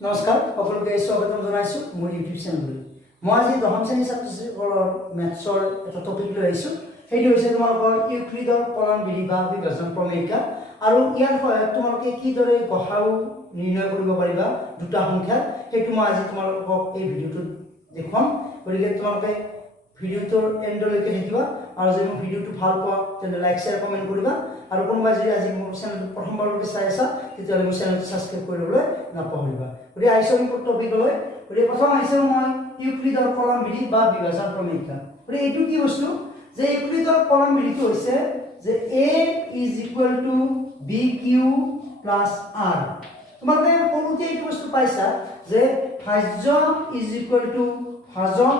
নমস্কাৰ সকলোকে স্বাগতম জনাইছো মোৰ ইউটিউব চেনেললৈ। মই আজি দশম শ্ৰেণীৰ ছাত্ৰছাত্ৰীসকলৰ মেথছৰ এটা টপিক লৈ আহিছো। সেইটো হৈছে তোমালোকৰ ইউক্লিডৰ কলন বিধি বা বিভাজন প্ৰমেয়িকা। আৰু ইয়াৰ সহায়ত তোমালোকে কিদৰে গসাউ নিৰ্ণয় কৰিব পাৰিবা দুটা সংখ্যাৰ, সেইটো মই আজি তোমালোকক এই ভিডিঅ'টোত দেখুৱাম। গতিকে তোমালোকে ভিডিঅ'টোৰ এণ্ডলৈকে দেখিবা। আৰু যদি মোৰ ভিডিঅ'টো ভাল পোৱা তেন্তে লাইক শ্বেয়াৰ কমেণ্ট কৰিবা। আৰু কোনোবাই যদি আজি মোৰ চেনেলটো প্ৰথমবাৰলৈকে চাই আছা তেতিয়াহ'লে মোৰ চেনেলটো ছাবস্ক্ৰাইব কৰি ল'বলৈ নাপাহৰিবা। গতিকে আহিছোঁ আমি টপিকলৈ। গতিকে প্ৰথম আহিছোঁ মই ইউক্লিডৰ কলন বিধি বা বিভাজন প্ৰমেয়িকা। গতিকে এইটো কি বস্তু যে ইউক্লিডৰ কলন বিধিটো হৈছে যে a = bq + r। তোমালোকে সৰুতে এইটো বস্তু পাইছা যে ভাজ্য = ভাজক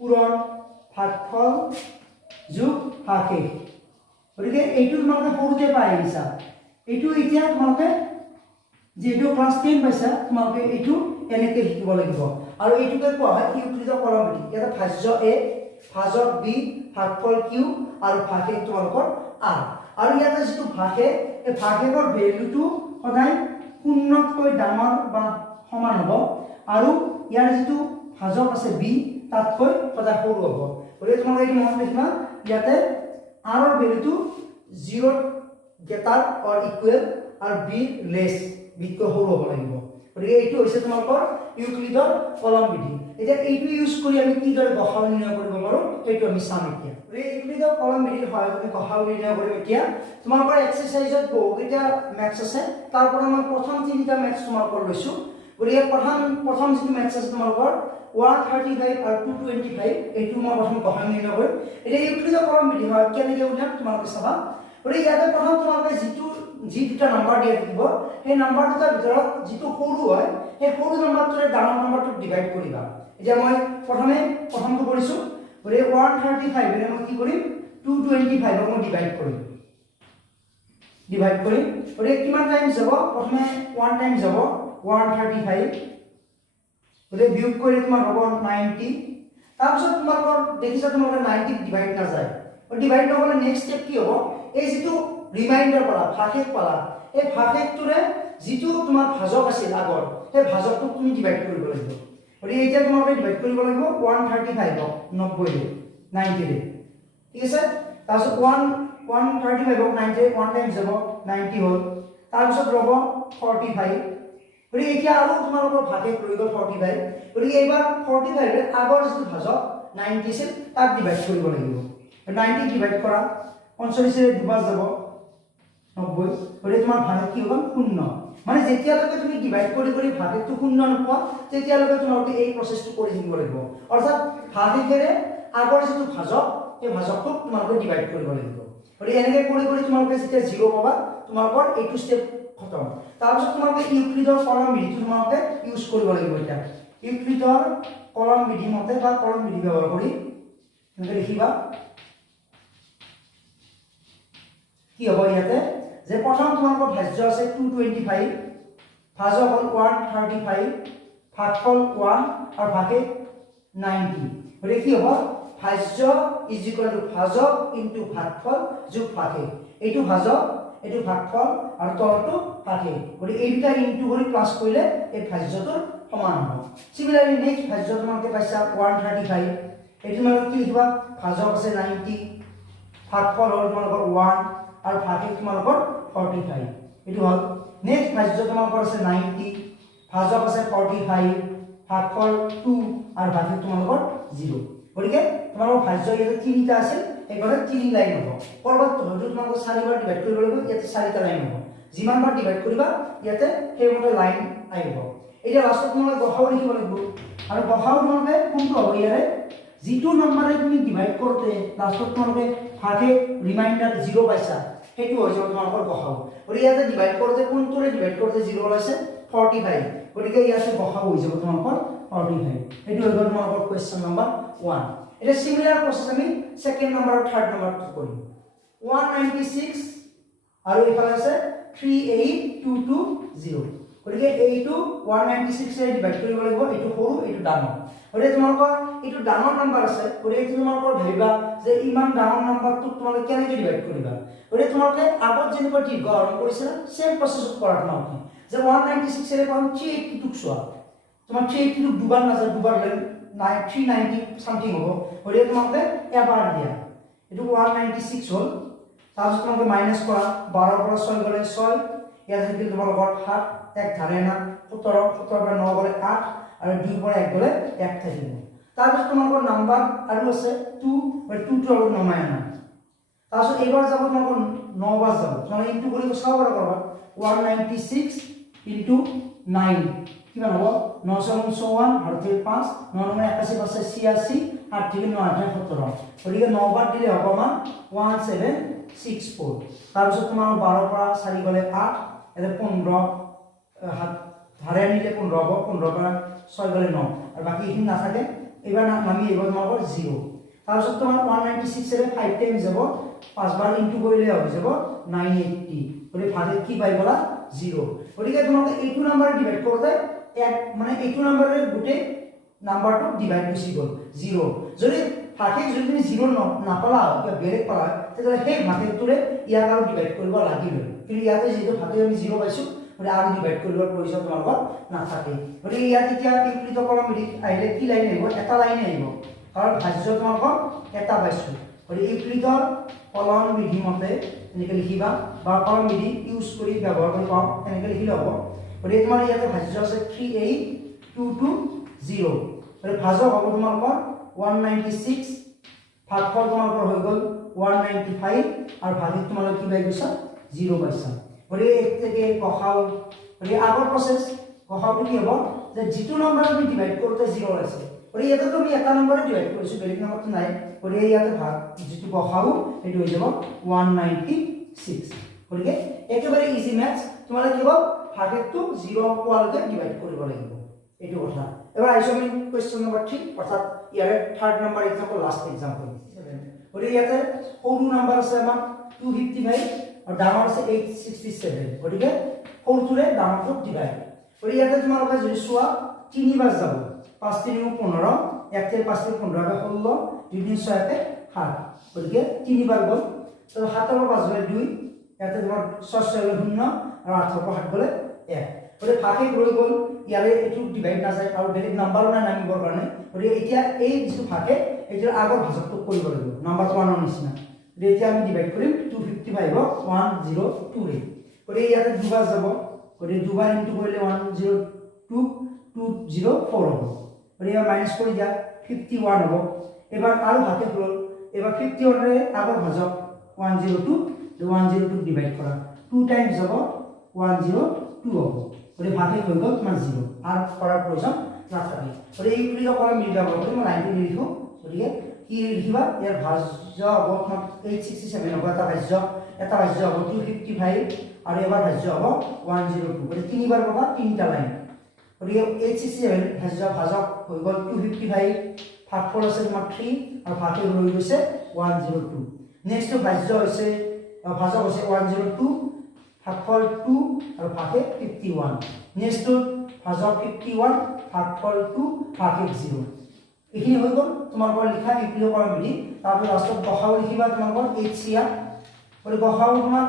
পূৰণ ভাগফল যোগ ভাগশেষ। গতিকে এইটো তোমালোকে সৰুতে পাই আহিছা। এইটো এতিয়া তোমালোকে যেহেতু ক্লাছ 10 পাইছা তোমালোকে এইটো এনেকৈ শিকিব লাগিব। আৰু এইটোকে কোৱা হয় ইউক্লিডৰ কলন বিধি। এটা ভাজ্য a, ভাজক b, ভাগফল q আৰু ভাগশেষ তোমালোকৰ r। আৰু ইয়াতে যিটো ভাগশেষ, এই ভাগশেষৰ ভেলুটো সদায় শূন্যতকৈ ডাঙৰ বা সমান হ'ব। আৰু ইয়াৰ যিটো ভাজক আছে b তাতকৈ সদায় সৰু হ'ব। গতিকে তোমালোকে এইটো মনত ৰাখিবা, ইয়াতে r ৰ ভেলুটো 0 গ্ৰেটাৰ অৰ ইকুৱেল আৰু b লেছ, বিতকৈ সৰু হ'ব লাগিব। গতিকে এইটো হৈছে তোমালোকৰ ইউক্লিডৰ কলন বিধি। এতিয়া এইটো ইউজ কৰি আমি কিদৰে গসাউ নিৰ্ণয় কৰিব পাৰোঁ সেইটো আমি চাম এতিয়া। গতিকে ইউক্লিডৰ কলন বিধিৰ সহায়ত আমি গসাউ নিৰ্ণয় কৰিম। এতিয়া তোমালোকৰ এক্সাৰচাইজত বহুকেইটা মেথছ আছে, তাৰ পৰা মই প্ৰথম তিনিটা মেথছ তোমালোকৰ লৈছোঁ। গতিকে প্ৰথম যিটো মেথছ আছে তোমালোকৰ 135 আৰু 225, এইটো মই প্ৰথম গসাউ নিৰ্ণয় কৰিম। এতিয়া ইউক্লিডৰ কলন বিধি হয় কেনেকৈ উলিয়াম তোমালোকে চাবা। গতিকে ইয়াতে প্ৰথম তোমালোকে যি দুটা নম্বৰ দিয়া থাকিব সেই নম্বৰ দুটাৰ ভিতৰত যিটো সৰু হয় সেই সৰু নম্বৰটোৰে ডাঙৰ নম্বৰটোক ডিভাইড কৰিবা। এতিয়া মই প্ৰথমটো কৰিছোঁ। গতিকে 135 এনে মই কি কৰিম 225ক মই ডিভাইড কৰিম। গতিকে কিমান টাইমছ যাব, প্ৰথমে 1 টাইম যাব 135, গতিকে বিয়োগ কৰি তোমাৰ হ'ব 90। তাৰপিছত তোমালোকৰ দেখিছা তোমালোকে 90 ডিভাইড নাযায়। ডিভাইড নহ'লে নেক্সট ষ্টেপ কি হ'ব, এই যিটো ৰিমাইণ্ডাৰ পালা ভাগশেষ পালা, এই ভাগশেষটোৰে যিটো তোমাৰ ভাজক আছিল আগৰ সেই ভাজকটোক তুমি ডিভাইড কৰিব লাগিব। গতিকে এতিয়া তোমালোকে ডিভাইড কৰিব লাগিব 135ক 90ৰে, ঠিক আছে। তাৰপিছত 135ক 90ৰে 1 টাইম যাব 90 হ'ল। তাৰপিছত ৰ'ব 45। গতিকে এতিয়া আৰু তোমালোকৰ ভাগশেষ ৰৈ গ'ল 45। গতিকে এইবাৰ 45ৰে আগৰ যিটো ভাজক 90 আছিল তাক ডিভাইড কৰিব লাগিব। 90 ডিভাইড কৰা 45ৰে দুবাৰ যাব 90। গতিকে তোমাৰ ভাগশেষ কি হ'ল 0। মানে যেতিয়ালৈকে তুমি ডিভাইড কৰি ভাগশেষটো 0 নোপোৱা তেতিয়ালৈকে তোমালোকে এই প্ৰচেছটো কৰি থাকিব লাগিব। অৰ্থাৎ ভাগশেষেৰে আগৰ যিটো ভাজক সেই ভাজকটোক তোমালোকে ডিভাইড কৰিব লাগিব। গতিকে এনেকৈ কৰি তোমালোকে যেতিয়া 0 পাবা তোমালোকৰ এইটো ষ্টেপ খতম। তাৰপিছত তোমালোকে ইউক্লিডৰ কলন বিধিটো তোমালোকে ইউজ কৰিব লাগিব। এতিয়া ইউক্লিডৰ কলন বিধি মতে বা কলন বিধি ব্যৱহাৰ কৰি এনেকৈ লিখিবা কি হ'ব ইয়াতে যে প্ৰথম তোমালোকৰ ভাজ্য আছে 225, ভাজক হ'ল 135, ভাগফল 1 আৰু ভাগশেষ 90। গতিকে কি হ'ব ভাজ্য = ভাজক ইনটু ভাগফল যোগ ভাগশেষ। এইটো ভাজক এইটো ভাগফল আৰু তলটো ভাগশেষ। গতিকে এই দুটা ইনটু কৰি প্লাছ কৰিলে এই ভাজ্যটোৰ সমান হ'ব। সিমিলাৰলি নেক্সট ভাজ্য তোমালোকে পাইছা 135, এইটো তোমালোকে কি লিখিবা ভাজক আছে 90, ভাগফল হ'ল তোমালোকৰ 1 আৰু ভাগশেষ তোমালোকৰ 45। এইটো হ'ল নেক্সট ভাজ্য তোমালোকৰ আছে 90, ভাজক আছে 45, ভাগফল 2 আৰু ভাগশেষ তোমালোকৰ 0। গতিকে তোমালোকৰ ভাজ্য ইয়াতে তিনিটা আছিল, এইবাৰে 3 লাইন হ'ব। কৰবাত হয়তো তোমালোকৰ 4বাৰ ডিভাইড কৰিব লাগিব, ইয়াতে 4টা লাইন হ'ব। যিমানবাৰ ডিভাইড কৰিবা ইয়াতে সেইমতে লাইন আহিব। এতিয়া লাষ্টত তোমালোকে গসাউ লিখিব লাগিব। আৰু গসাউ তোমালোকে কোনটো হ'ব ইয়াৰে যিটো নম্বৰে তুমি ডিভাইড কৰোঁতে লাষ্টত তোমালোকে ভাগশেষ ৰিমাইণ্ডাৰ 0 পাইছা সেইটো হৈ যাব তোমালোকৰ গসাউ। গতিকে ইয়াতে ডিভাইড কৰোঁতে কোনটোৰে ডিভাইড কৰোঁতে 0 ওলাইছে 45। গতিকে ইয়াতে গসাউ হৈ যাব তোমালোকৰ 45। এইটো হৈ গ'ল তোমালোকৰ কুৱেশ্যন নম্বৰ 1। এটা সিমিলাৰ প্ৰসেস আমি সেকেন্ড নাম্বাৰ আৰ থাৰ্ড নাম্বাৰটো কৰিম। 196 আৰু এফালে আছে 38220। গতিকে এইটো 196 এ ডিভাইড কৰিব লাগিব, এইটো সৰু এইটো ডাঙৰ। গতিকে তোমালোকৰ এইটো ডাঙৰ নাম্বাৰ আছে, গতিকে তোমালোকৰ ভাবিবা যে ইমান ডাঙৰ নাম্বাৰটো তোমালোকে কেনেকৈ ডিভাইড কৰিবা। গতিকে তোমালোকে আগত যেনেকৈ দীৰ্ঘ হৰণ কৰিছিলা সেম প্ৰসেছত কৰা তোমালোকে। যে 196 এৰ পাম 382 চোৱা তোমাৰ 382 দুবাৰ নাযায় দুবাৰ লৈ 390 সামথিং হ'ব গতিকে তোমাকে এবাৰ দিয়া এটো 196 হ'ল তাৰপিছত তোমাকে মাইনাস কৰা 12 পৰা 6 গলে 6 ইয়াত যদি তোমাৰ লগত 7 এক ধাৰে না 17 17 পৰা 9 গলে 8 আৰু 2 পৰা 1 গলে 1 থাকিব তাৰপিছত তোমাকৰ নাম্বাৰ আৰু আছে 2 আৰু 2 টো আৰু নমাই আনা তাৰপিছত এইবাৰ যাব তোমাকৰ 9 বাৰ যাব মানে ইনটু কৰিব চাও কৰা 196 ইনটু 9 কিমান হ'ব 954 আৰু 5 9 9 81 85 8 থেকে 9 8 17 গতিকে 9 বাৰ দিলে হ'ব মান 1764 তাৰপিছত তোমাৰ 12 পৰা 4 গলে 8 এতে 15 ধাৰে আনিলে 15 হ'ব 15 পৰা 6 গলে 9 আৰু বাকি ইখিনি নাথাকে এবাৰ নামি এবাৰ তোমাকৰ 0 তাৰপিছত তোমাৰ 196 এৰে 5 টাইমছ যাব 5 বাৰ ইনটু কৰিলে হৈ যাব 980 গতিকে ভাগে কি পাই গলা 0 গতিকে তোমাক এইটো নাম্বাৰ ডিভাইড কৰোতে এক মানে এইটো নাম্বাৰে গুটে নাম্বাৰটো ডিভাইড গুছি গল 0 যদি ভাগে যদি তুমি 0 নাপালা বা বেলেগ পালা তেতিয়াহলে সেই ভাগটোৰে ইয়াক আৰু ডিভাইড কৰিব লাগিব কিন্তু ইয়াতে যেটো ভাগে আমি 0 পাইছো গতিকে আৰু ডিভাইড কৰিবৰ প্ৰয়োজন তোমালোকৰ নাথাকে গতিকে ইয়াত এতিয়া ইউক্লিড কলম আহিলে কি লাইন আহিব এটা লাইন আহিব কাৰণ ভাজ্য তোমালোকৰ এটা পাইছো গতিকে ইউক্লিডৰ কলম বিধি মতে এনেকৈ লিখিবা বা কলম বিধি ইউজ কৰি ব্যৱহাৰ কৰি পাম এনেকৈ লিখিলে হ'ব গতিকে তোমাৰ ইয়াতে ভাজ্য আছে 38220 গতিকে ভাজক হ'ব তোমালোকৰ 196 ভাগফল তোমালোকৰ হৈ গ'ল 195 আৰু ভাগিত তোমালোকে কি পাই গৈছা 0 পাইছা গতিকে এক থেকে গসাও গতিকে আগৰ প্ৰসেস গসাওটো কি হ'ব যে যিটো নম্বৰ আমি ডিভাইড কৰোতে 0 আছে গতিকে ইয়াতে তুমি এটা নম্বৰে ডিভাইড কৰিছো বেলেগ নম্বৰটো নাই গতিকে ইয়াতে ভাগ যিটো গসাও এটো হৈ যাব 196 গতিকে একেবাৰে ইজি ম্যাথছ তোমালোকে কি হ'ব ভাগটো 0 পোৱালৈকে ডিভাইড কৰিব লাগিব এটো কথা এবাৰ আইছো আমি কোৱেশ্চন নম্বৰ 3 অৰ্থাৎ ইয়াৰে third number example last example গতিকে ইয়াতে সৰু নম্বৰ আছে আমাৰ 255 আৰু ডাঙৰ আছে 867 গতিকে সৰুটোৰে ডাঙৰটো ডিভাইড গতিকে ইয়াতে তোমালোকে যদি চোৱা 3 বাৰ যাব 5 3 15 1 থেকে 5 থেকে 15 কে 16 2 3 6 কে 7 গতিকে 3 বাৰ গল তো 7 পৰা 5 গলে 2 ইয়াতে তোমাৰ 6 6 গলে 0 আৰু 8 পৰা 7 গলে 1 গতিকে ভাগে ৰৈ গল ইয়াৰে এটো ডিভাইড না যায় আৰু বেলেগ নাম্বাৰো না নামিবৰ কাৰণে গতিকে এতিয়া এই যিটো ভাগে এটোৰ আগৰ ভাজকটো কৰিব লাগিব নাম্বাৰ 1 ৰ নিচিনা গতিকে এতিয়া আমি ডিভাইড কৰিম 255 102 ৰে গতিকে ইয়াতে দুবাৰ যাব গতিকে দুবাৰ ইনটু কৰিলে 102 204 হ'ব গতিকে মাইনাস কৰি দিয়া 51 হ'ব এবাৰ আৰু ভাগে হল এবাৰ 51 ৰে আগৰ ভাজক 102 102 ডিভাইড কৰা 2 টাইমছ যাব 102 হ'ব গতিকে ভাগে হৈ গ'ল তোমাৰ 0 আৰু কৰাৰ প্ৰয়োজন নাথাকে গতিকে এই বুলি কলম মিলাব কৰি মই লাইনটো লিখো গতিকে কি লিখিবা ইয়াৰ ভাজ্য হ'ব 867 হ'ব এটা ভাজ্য হ'ব 255 আৰু এবাৰ ভাজ্য হ'ব 102 গতিকে তিনিবাৰ পাবা তিনিটা লাইন গতিকে 867 ভাজক হৈ গ'ল 255 ভাগফল আছে তোমাৰ 3 আৰু ভাগে হৈ গৈছে 102 নেক্সট ভাজ্য হৈছে ভাজক হৈছে 102 ভাগফল 2 আৰু ভাগে 51 নেক্সট ভাজক 51 ভাগফল 2 ভাগে 0 এইখিনি হৈ গ'ল তোমালোকৰ লিখা ইউক্লিড কৰা বিধি তাৰপিছত লাষ্টত গসাও লিখিবা তোমালোকৰ HCR গতিকে গসাও তোমাৰ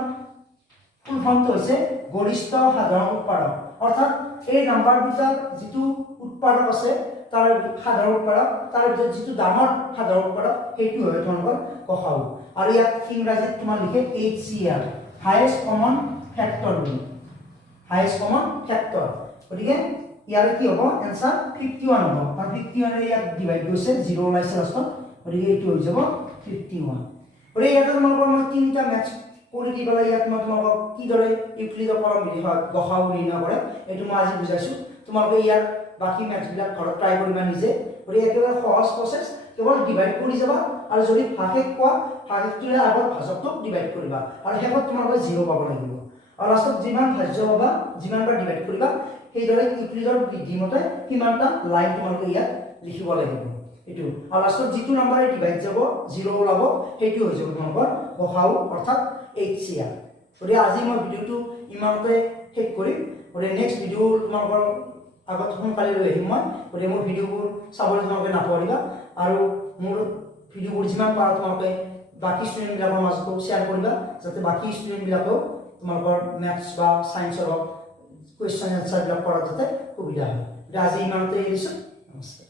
ফুল ফৰ্মটো হৈছে গৰিষ্ঠ সাধাৰণ উৎপাদক অৰ্থাৎ এই নাম্বাৰ দুটাৰ যিটো উৎপাদক আছে তাৰ সাধাৰণ উৎপাদক তাৰ যিটো ডাঙৰ সাধাৰণ উৎপাদক সেইটো হয় তোমালোকৰ গসাও আৰু ইয়াত ইংৰাজীত তোমাৰ লিখে HCR হাইয়েষ্ট কমন ফ্যাক্টৰ বুলি হাইয়েষ্ট কমন ফ্যাক্টৰ গতিকে ইয়াৰ কি হ'ব आंसर 51 হ'ব কাৰণ 51 ৰে ইয়াত ডিভাইড হৈছে 0 ওলাইছে লাষ্টত গতিকে এইটো হৈ যাব 51 গতিকে ইয়াত তোমালোকৰ মই তিনিটা ম্যাথছ কৰি দি পেলাই ইয়াত মই তোমালোকক কিদৰে ইউক্লিডৰ কলম বিধি হয় গসাও নিৰ্ণয় কৰে এইটো মই আজি বুজাইছো তোমালোকে ইয়াত বাকি ম্যাথছ বিলাক ঘৰত ট্ৰাই কৰিবা নিজে গতিকে একেবাৰে সহজ প্ৰসেস কেৱল ডিভাইড কৰি যাবা আৰু যদি ভাগে কোৱা ভাগটোৰে আগৰ ভাজকটো ডিভাইড কৰিবা আৰু শেষত তোমালোকে 0 পাব লাগিব আৰু লাষ্টত যিমান ভাজ্য পাবা যিমানবাৰ ডিভাইড কৰিবা সেইদৰে ইউক্লিডৰ বিধি মতে কিমানটা লাইন তোমালোকে ইয়াত লিখিব লাগিব এটো আৰু লাষ্টত যিটো নম্বৰে ডিভাইড যাব 0 ওলাব সেইটো হৈ যাব তোমালোকৰ গসাও অৰ্থাৎ HCR গতিকে আজি মই ভিডিওটো ইমানতে শেষ কৰিম গতিকে নেক্সট ভিডিও তোমালোকৰ আগত সোনকালে লৈ আহিম মই গতিকে মোৰ ভিডিওবোৰ চাবলৈ তোমালোকে নাপাহৰিবা আৰু মোৰ ভিডিওবোৰ যিমান পাৰা তোমালোকে বাকি ষ্টুডেণ্টবিলাকৰ মাজতো শ্বেয়াৰ কৰিবা যাতে বাকি ষ্টুডেণ্টবিলাকেও তোমালোকৰ ম্যাথছ বা সায়েন্সৰ কুৱেশ্যন এনচাৰবিলাক কৰাত যাতে সুবিধা হয়। আজি ইমানতে এৰিছোঁ। নমস্কাৰ।